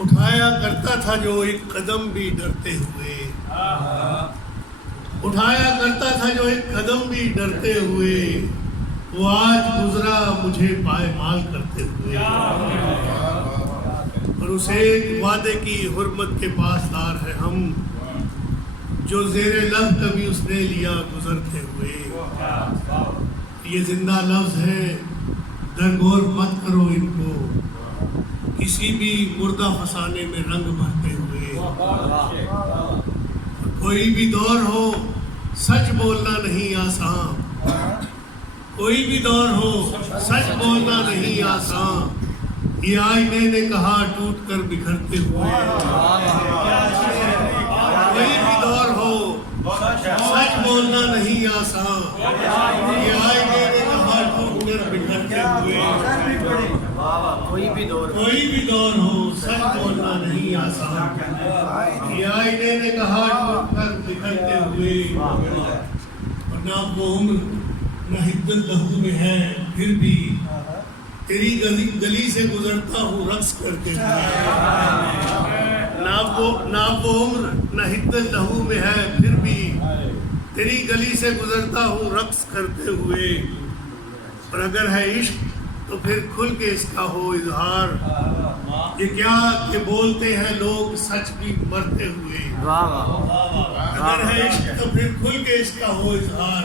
اٹھایا کرتا تھا جو ایک قدم بھی ڈرتے ہوئے، اٹھایا کرتا تھا جو ایک قدم بھی ڈرتے ہوئے، وہ آج گزرا مجھے پائمال کرتے ہوئے، اور اس ایک وعدے کی حرمت کے پاسدار ہے ہم، جو زیر لب کبھی اس نے لیا گزرتے ہوئے۔ یہ زندہ لفظ ہے، درگور مت کرو ان کو، کسی بھی مردہ فسانے میں رنگ بھرتے ہوئے۔ کوئی بھی دور ہو سچ بولنا نہیں آسان، کوئی بھی دور ہو سچ بولنا نہیں آسان، یہ آئینے نے کہا ٹوٹ کر بکھرتے ہوئے۔ کوئی بھی دور ہو سچ بولنا نہیں آسان، یہ آئینے نے کہا ٹوٹ کر بکھرتے ہوئے۔ کوئی بھی دور ہو سچ بولنا نہیں آسان، یہ آئینے نے کہا ٹوٹ کر بکھرتے ہوئے۔ اور نہ وہ عمر نہ حدت لہو میں ہے، پھر بھی تیری گلی سے گزرتا ہوں رقص کرتے ہوئے۔ نہ وہ عمر نہ حدت لہو میں ہے، پھر بھی تیری گلی سے گزرتا ہوں رقص کرتے ہوئے۔ اور اگر ہے عشق تو پھر کھل کے اس کا ہو اظہار، یہ کیا کہ بولتے ہیں لوگ سچ بھی مرتے ہوئے۔ اگر ہے عشق تو پھر کھل کے اس کا ہو اظہار،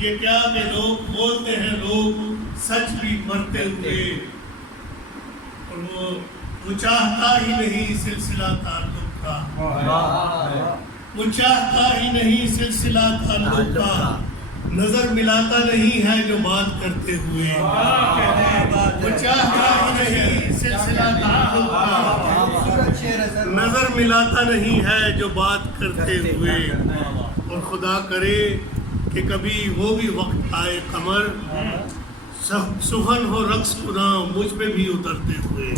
یہ کیا کہ لوگ بولتے ہیں لوگ سچ بھی مرتے ہوئے۔ اور وہ چاہتا ہی نہیں سلسلہ تعلق کا، وہ چاہتا ہی نہیں سلسلہ تعلق کا، نظر ملاتا نہیں ہے جو بات کرتے ہوئے۔ وہ چاہتا ہی نہیں سلسلہ تعلق کا، نظر ملاتا نہیں ہے جو بات کرتے ہوئے۔ اور خدا کرے کہ کبھی وہ بھی وقت آئے قمر، سخن ہو رقص گناہ مجھ پہ بھی اترتے ہوئے۔